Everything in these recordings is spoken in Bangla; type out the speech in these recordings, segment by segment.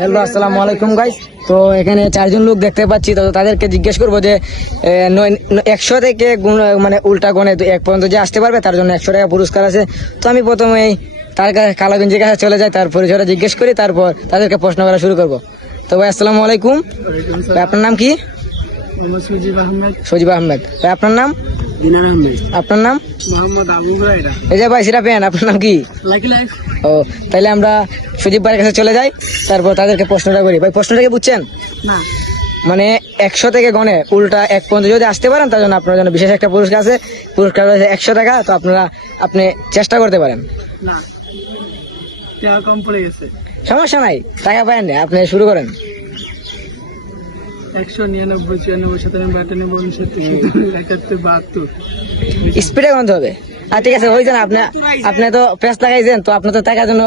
হ্যালো, আসসালামু আলাইকুম গাইস। তো এখানে 4 জন লোক দেখতে পাচ্ছি, তো তাদেরকে জিজ্ঞেস করবো যে 100 থেকে মানে উল্টা গণে 1 পর্যন্ত যে আসতে পারবে তার জন্য 100 টাকা পুরস্কার আছে। তো আমি প্রথমেই তার কাছে কালাগঞ্জের কাছে চলে যাই, তার পরিচয়টা জিজ্ঞেস করি, তারপর তাদেরকে প্রশ্ন করা শুরু করবো। তো ভাই আসসালামু আলাইকুম। ভাই আপনার নাম কি? সজিব আহমেদ। ভাই আপনার নাম? আপনার নাম? এই যে ভাই সেটা পেন, আপনার নাম কি? ও, তাহলে আমরা সজীব ভাইয়ের কাছে চলে যাই, তারপর তাদেরকে প্রশ্নটা করি। ভাই প্রশ্নটা কি বুঝছেন? মানে 100 থেকে গণে উল্টা 1 পর্যন্ত যদি আসতে পারেন তার জন্য আপনার জন্য বিশেষ একটা পুরস্কার আছে। পুরস্কার হচ্ছে 100 টাকা। তো আপনি চেষ্টা করতে পারেন। সমস্যা নাই, টাকা পায়েন না, আপনি শুরু করেন। 199, 96, 97, 98, 79, 72। স্পিডে গণতে হবে। আর ঠিক আছে, হয়েছেন আপনি তো পেস লাগাইছেন, তো আপনি তো টাকার জন্য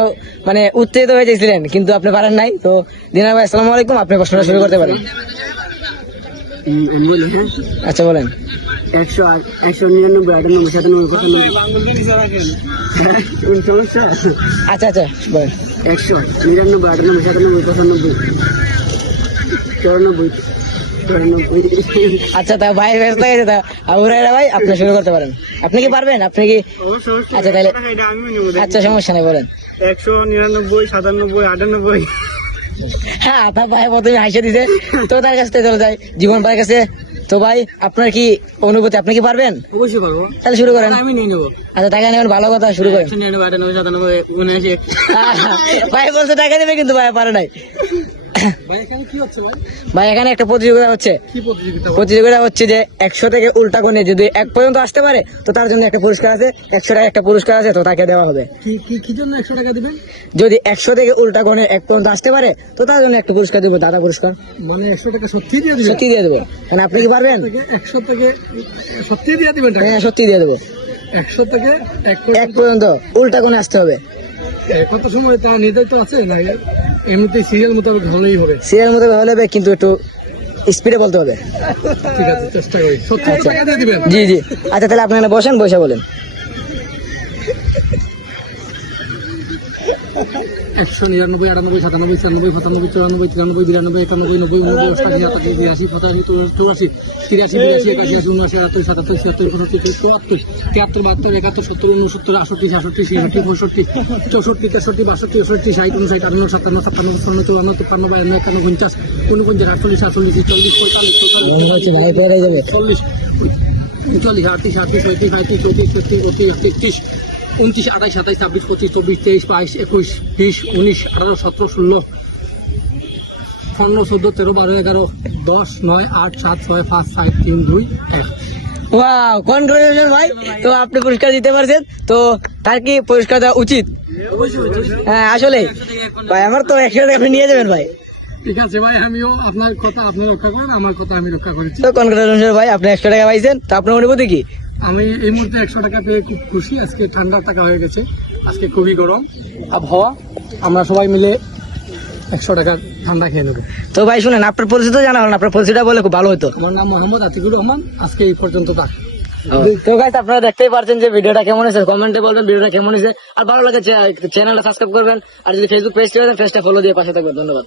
মানে উত্তেজিত হয়ে গেছিলেন, কিন্তু আপনি পারেন নাই। তো দিনার ভাই আসসালামু আলাইকুম, আপনি প্রশ্নটা শুরু করতে পারেন। আচ্ছা বলেন। 199, 98, 99, 95। আচ্ছা বলেন। 199, 98, 99, 95, 94। আচ্ছা, তা ভাই ব্যস্ত হয়ে গেছে, তা আবুরাইরা ভাই আপনি শুরু করতে পারেন। আপনি কি পারবেন? আপনি কি? আচ্ছা তাহলে আচ্ছা, সমস্যা নেই, বলেন। 199, 97, 98। হ্যাঁ, আপনার ভাই প্রথমে হাসে দিছে, তো তার কাছ থেকে চলে যায় জীবন ভাইয়ের কাছে। তো ভাই আপনার কি অনুভূতি, আপনি কি পারবেন? অবশ্যই পারবো। তাহলে শুরু করেন। আমি নিয়ে নেবো। আচ্ছা, টাকা নেবেন, ভালো কথা, শুরু করেন। 99, 97, 79। ভাই বলছে টাকা নেবে, কিন্তু ভাই পারে নাই। ভাই এখানে কি হচ্ছে ভাই? ভাই এখানে একটা প্রতিযোগিতা হচ্ছে। কি প্রতিযোগিতা? প্রতিযোগিতা হচ্ছে যে 100 থেকে উল্টা গণে যদি 1 পর্যন্ত আসতে পারে তো তার জন্য একটা পুরস্কার আছে। 100 টাকা একটা পুরস্কার আছে, তো তাকে দেওয়া হবে। কি জন্য 100 টাকা দিবেন? যদি 100 থেকে উল্টা গণে 1 পর্যন্ত আসতে পারে তো তার জন্য একটা পুরস্কার দেবো, দাদা পুরস্কার। মানে 100 টাকা সত্যি দিয়ে দিবেন? সত্যি দিয়ে দেবো। মানে আপনি কি পারবেন? 100 থেকে সত্যি দিয়ে দিবেন? হ্যাঁ, সত্যি দিয়ে দেবো। 100 থেকে 1 পর্যন্ত উল্টা গণে আসতে হবে। কত সময় তা নির্ধারিত আছে না এমনিতে সিরিয়াল মোতাবেক হলেই হবে? সিরিয়াল মতো হলে হবে, কিন্তু একটু স্পিডে বলতে হবে। ঠিক আছে, চেষ্টা করি। সত্যি টাকা দিয়ে দিবেন? জি। আচ্ছা তাহলে আপনি এখানে বসেন, বসে বলেন। 199, 98, 97, 96, 97, 94, 93, 92, 91, 92, 93, 80, 87, 88, 85, 84, 83, 84, 85, 86, 87, 77, 77, 75, 74, 73, 72, 71, 70, 69, 68, 66, 67, 65, 64, 63, 62, 63, 60, 59, 58, 57, 58, 54, 55, 54, 55, 50, 49, 48, 48, 40, 29, 29, 28, 27, 28, 29, 30, 31, 32, 23, 24, 25, 26, 27, 28, 29, 30, 31, 32, 33, 34, 15, 16, 17, 18, 12, 13, 14, 10, 9, 8, 7, 6, 5, 4, 3, 2, 1। ওয়াও, কনগ্রাচুলেশন ভাই। তো আপনি পুরস্কার দিতে পারছেন, তো তার কি পুরস্কার দেওয়া উচিত? হ্যাঁ আসলে ভাই, আমার তো 100 টাকা আপনি নিয়ে যাবেন ভাই। ঠিক আছে ভাই, আমিও আপনার কথা আপনি রক্ষা করেন, আমার কথা আমি রক্ষা করেছি। তো কনগ্রাচুলেশন ভাই, আপনি 100 টাকা পাইছেন। তো আপনার অনুভূতি কি? আমি এই মুহূর্তে 100 টাকা পেয়ে খুব খুশি। আজকে ঠান্ডা টাকা হয়ে গেছে, আজকে খুবই গরম আবহাওয়া, আমরা সবাই মিলে 100 টাকার ঠান্ডা খেয়ে নেবো। তো ভাই শুনেন, আপনার পরিচিত জানা হলেন, আপনার পরিচিতটা বলে খুব ভালো হতো। আমার নাম মোহাম্মদ আতিকুর রহমান। আজকে এই পর্যন্ত থাক। তো গাইস, আপনারা দেখতেই পারছেন যে ভিডিওটা কেমন হয়েছে, কমেন্টে বলবেন ভিডিওটা কেমন হয়েছে। আর ভালো লাগে চ্যানেলটা সাবস্ক্রাইব করবেন, আর যদি ফেসবুক পেজ থেকে পেজটা ফলো দিয়ে পাশে থাকবেন। ধন্যবাদ।